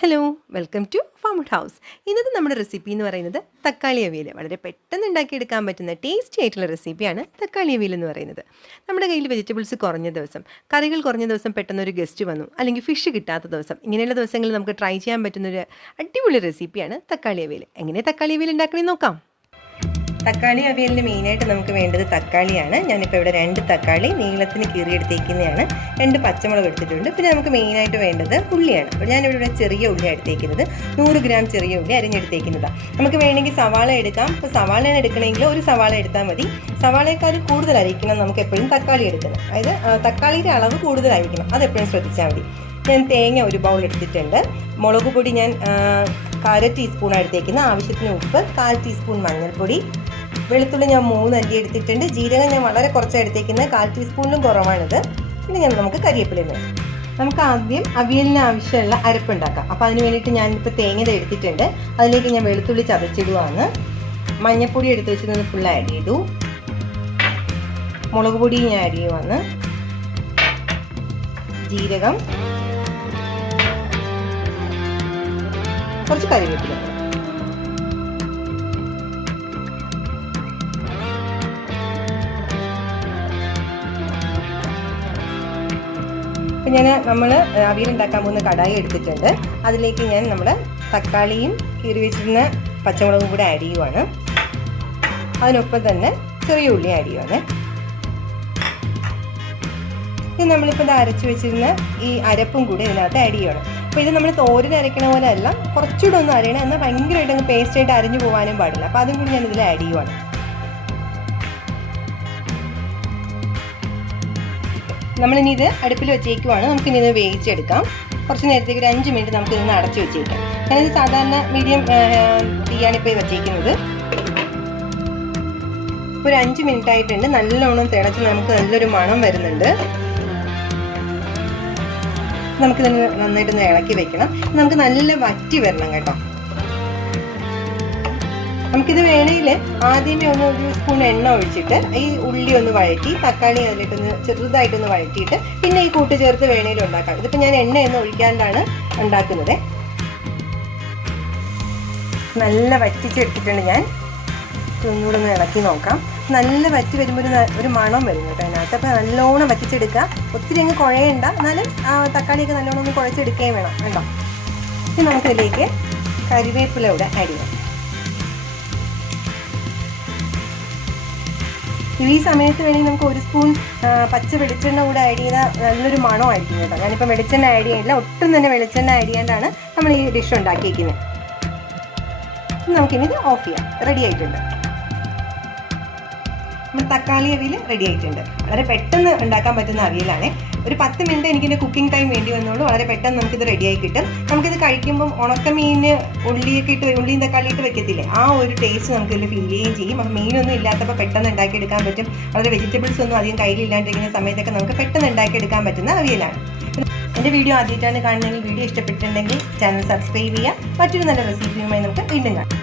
Hello, welcome to farm house. ഇന്നത്തെ നമ്മുടെ recipe എന്ന് പറയുന്നത് തക്കാളി അവിയൽ. വളരെ പെട്ടെന്ന് ഉണ്ടാക്കിയെടുക്കാൻ പറ്റുന്ന ടേസ്റ്റി ആയിട്ടുള്ള റെസിപ്പിയാണ് തക്കാളി അവിയൽ എന്ന് പറയുന്നത്. നമ്മുടെ കയ്യിൽ വെജിറ്റബിൾസ് കുറഞ്ഞ ദിവസം, കറികൾ കുറഞ്ഞ ദിവസം പെട്ടെന്ന് ഒരു ഗസ്റ്റ് വന്നു, അല്ലെങ്കിൽ ഫിഷ് കിട്ടാത്ത ദിവസം, ഇങ്ങനെയുള്ള ദിവസങ്ങളിൽ നമുക്ക് ട്രൈ ചെയ്യാൻ പറ്റുന്നൊരു അടിപൊളി റെസിപ്പിയാണ് തക്കാളി അവിയൽ. എങ്ങനെ തക്കാളി അവിയൽ ഉണ്ടാക്കണമെന്ന് നോക്കാം. തക്കാളി അവിയലിന് മെയിനായിട്ട് നമുക്ക് വേണ്ടത് തക്കാളിയാണ്. ഞാനിപ്പോൾ ഇവിടെ 2 തക്കാളി നീളത്തിന് കീറിയെടുത്തേക്കുന്നതാണ്. 2 പച്ചമുളക് എടുത്തിട്ടുണ്ട്. പിന്നെ നമുക്ക് മെയിനായിട്ട് വേണ്ടത് ഉള്ളിയാണ്. അപ്പോൾ ഞാനിവിടെ ചെറിയ ഉള്ളി എടുത്തേക്കുന്നത് 100 ഗ്രാം ചെറിയ ഉള്ളി അരിഞ്ഞെടുത്തേക്കുന്നതാണ്. നമുക്ക് വേണമെങ്കിൽ സവാള എടുക്കാം. ഇപ്പോൾ സവാളയാണ് എടുക്കണമെങ്കിൽ ഒരു സവാള എടുത്താൽ മതി. സവാളയേക്കാൾ കൂടുതലായിരിക്കണം നമുക്ക് എപ്പോഴും തക്കാളി എടുക്കണം. അതായത് തക്കാളിയുടെ അളവ് കൂടുതലായിരിക്കണം, അതെപ്പോഴും ശ്രദ്ധിച്ചാൽ മതി. ഞാൻ തേങ്ങ ഒരു ബൗൾ എടുത്തിട്ടുണ്ട്. മുളക് പൊടി ഞാൻ 1/4 ടീസ്പൂൺ എടുത്തേക്കുന്നത്. ആവശ്യത്തിന് ഉപ്പ്, 1/4 ടീസ്പൂൺ മഞ്ഞൾപ്പൊടി, വെളുത്തുള്ളി ഞാൻ 3 അല്ലി എടുത്തിട്ടുണ്ട്. ജീരകം ഞാൻ വളരെ കുറച്ച് എടുത്തേക്കുന്നത്, 1/4 ടീസ്പൂണിലും കുറവാണിത്. പിന്നെ നമുക്ക് കരിവേപ്പില വേണം. നമുക്ക് ആദ്യം അവിയലിന് ആവശ്യമുള്ള അരപ്പുണ്ടാക്കാം. അപ്പോൾ അതിന് വേണ്ടിയിട്ട് ഞാനിപ്പോൾ തേങ്ങ എടുത്തിട്ടുണ്ട്. അതിലേക്ക് ഞാൻ വെളുത്തുള്ളി ചതച്ചിടുവാണ്. മഞ്ഞൾപ്പൊടി എടുത്ത് വെച്ചിരുന്നത് ഫുൾ ആഡ് ചെയ്തു. മുളക് പൊടി ഞാൻ ആഡ് ചെയ്യുവാണ്. ജീരകം, കുറച്ച് കരിവേപ്പില. ഇപ്പം നമ്മൾ അവിയൽ ഉണ്ടാക്കാൻ പോകുന്ന കടായി എടുത്തിട്ടുണ്ട്. അതിലേക്ക് ഞാൻ നമ്മുടെ തക്കാളിയും കീറി വെച്ചിരുന്ന പച്ചമുളകും കൂടെ ആഡ് ചെയ്യുവാണ്. അതിനൊപ്പം തന്നെ ചെറിയ ഉള്ളി ആഡ് ചെയ്യുവാണ്. ഇത് നമ്മളിപ്പോൾ അരച്ച് വെച്ചിരുന്ന ഈ അരപ്പും കൂടി ഇതിനകത്ത് ആഡ് ചെയ്യുവാണ്. അപ്പോൾ ഇത് നമ്മൾ തോരൻ അരയ്ക്കണ പോലെ അല്ല, കുറച്ചുകൂടെ ഒന്ന് അരയണം. എന്നാൽ ഭയങ്കരമായിട്ട് അങ്ങ് പേസ്റ്റായിട്ട് അരിഞ്ഞു പോകാനും പാടില്ല. അപ്പോൾ അതും കൂടി ഞാൻ ഇതിൽ ആഡ് ചെയ്യുവാണ്. നമ്മളിനി ഇത് അടുപ്പിൽ വെച്ചേക്കുവാണ്. നമുക്കിനി ഇത് വേവിച്ചെടുക്കാം. കുറച്ച് നേരത്തേക്ക് ഒരു 5 മിനിറ്റ് നമുക്ക് ഇതിന് അടച്ചു വെച്ചേക്കാം. ഞാനിത് സാധാരണ മീഡിയം തീയാണിപ്പോൾ വെച്ചേക്കുന്നത്. ഇപ്പോൾ ഒരു 5 മിനിറ്റ് ആയിട്ടുണ്ട്. നല്ലോണം തിളച്ച് നമുക്ക് നല്ലൊരു മണം വരുന്നുണ്ട്. നമുക്കിതിന് നന്നായിട്ടൊന്ന് ഇളക്കി വെക്കണം. നമുക്ക് നല്ല വറ്റി വരണം കേട്ടോ. നമുക്കിത് വേണമെങ്കിൽ ആദ്യമേ ഒരു സ്പൂൺ എണ്ണ ഒഴിച്ചിട്ട് ഈ ഉള്ളി ഒന്ന് വഴറ്റി, തക്കാളി അതിലിട്ടൊന്ന് ചെറുതായിട്ടൊന്ന് വഴറ്റിയിട്ട് പിന്നെ ഈ കൂട്ട് ചേർത്ത് വേണമെങ്കിലും ഉണ്ടാക്കാം. ഇതിപ്പോൾ ഞാൻ എണ്ണയൊന്നും ഒഴിക്കാണ്ടാണ് ഉണ്ടാക്കുന്നത്. നല്ല വറ്റിച്ചെടുത്തിട്ടുണ്ട് ഞാൻ. ഒന്നുകൂടെ ഒന്ന് ഇളക്കി നോക്കാം. നല്ല വറ്റി വരുമ്പോൾ ഒരു മണം വരും കേട്ടോ അതിനകത്ത്. അപ്പോൾ നല്ലോണം വറ്റിച്ചെടുക്കുക. ഒത്തിരി അങ്ങ് കുഴയണ്ട, എന്നാലും തക്കാളിയൊക്കെ നല്ലോണം ഒന്ന് കുഴച്ചെടുക്കുകയും വേണം കേട്ടോ. ഇനി നമുക്കിതിലേക്ക് കരിവേപ്പില കൂടെ ആഡ് ചെയ്യാം. ഈ സമയത്ത് വേണമെങ്കിൽ നമുക്ക് 1 സ്പൂൺ പച്ച വെളിച്ചെണ്ണ കൂടെ ആഡ് ചെയ്താൽ നല്ലൊരു മണമായിരിക്കും കേട്ടോ. ഞാനിപ്പോൾ വെളിച്ചെണ്ണ ആഡ് ചെയ്യില്ല, ഒട്ടും തന്നെ വെളിച്ചെണ്ണ ആഡ് ചെയ്യാണ്ടാണ് നമ്മൾ ഈ ഡിഷ് ഉണ്ടാക്കിയിരിക്കുന്നത്. നമുക്കിനി ഇത് ഓഫ് ചെയ്യാം. റെഡി ആയിട്ടുണ്ട്. നമ്മൾ തക്കാളി അവിയൽ റെഡി ആയിട്ടുണ്ട്. വളരെ പെട്ടെന്ന് ഉണ്ടാക്കാൻ പറ്റുന്ന അവിയലാണ്. ഒരു 10 മിനിറ്റ് എനിക്കിൻ്റെ കുക്കിംഗ് ടൈം വേണ്ടി വന്നുള്ളൂ. വളരെ പെട്ടെന്ന് നമുക്കിത് റെഡിയായി കിട്ടും. നമുക്കിത് കഴിക്കുമ്പം ഉണക്കമീന് ഉള്ളിയും തക്കാളി ഇട്ട് വെക്കത്തില്ലേ, ആ ഒരു ടേസ്റ്റ് നമുക്കിതിൽ ഫീൽ ചെയ്യുകയും ചെയ്യും. അപ്പോൾ മീനൊന്നും ഇല്ലാത്തപ്പോൾ പെട്ടെന്ന് ഉണ്ടാക്കിയെടുക്കാൻ പറ്റും. വളരെ വെജിറ്റബിൾസ് ഒന്നും അധികം കയ്യിലില്ലാണ്ടിരിക്കുന്ന സമയത്തൊക്കെ നമുക്ക് പെട്ടെന്ന് ഉണ്ടാക്കിയെടുക്കാൻ പറ്റുന്ന അവിയലാണ്. എൻ്റെ വീഡിയോ ആദ്യമായിട്ടാണ് കാണുന്നതെങ്കിൽ വീഡിയോ ഇഷ്ടപ്പെട്ടിട്ടുണ്ടെങ്കിൽ ചാനൽ സബ്സ്ക്രൈബ് ചെയ്യുക. മറ്റൊരു നല്ല റെസിപ്പിയുമായി നമുക്ക് വീണ്ടും കാണാം.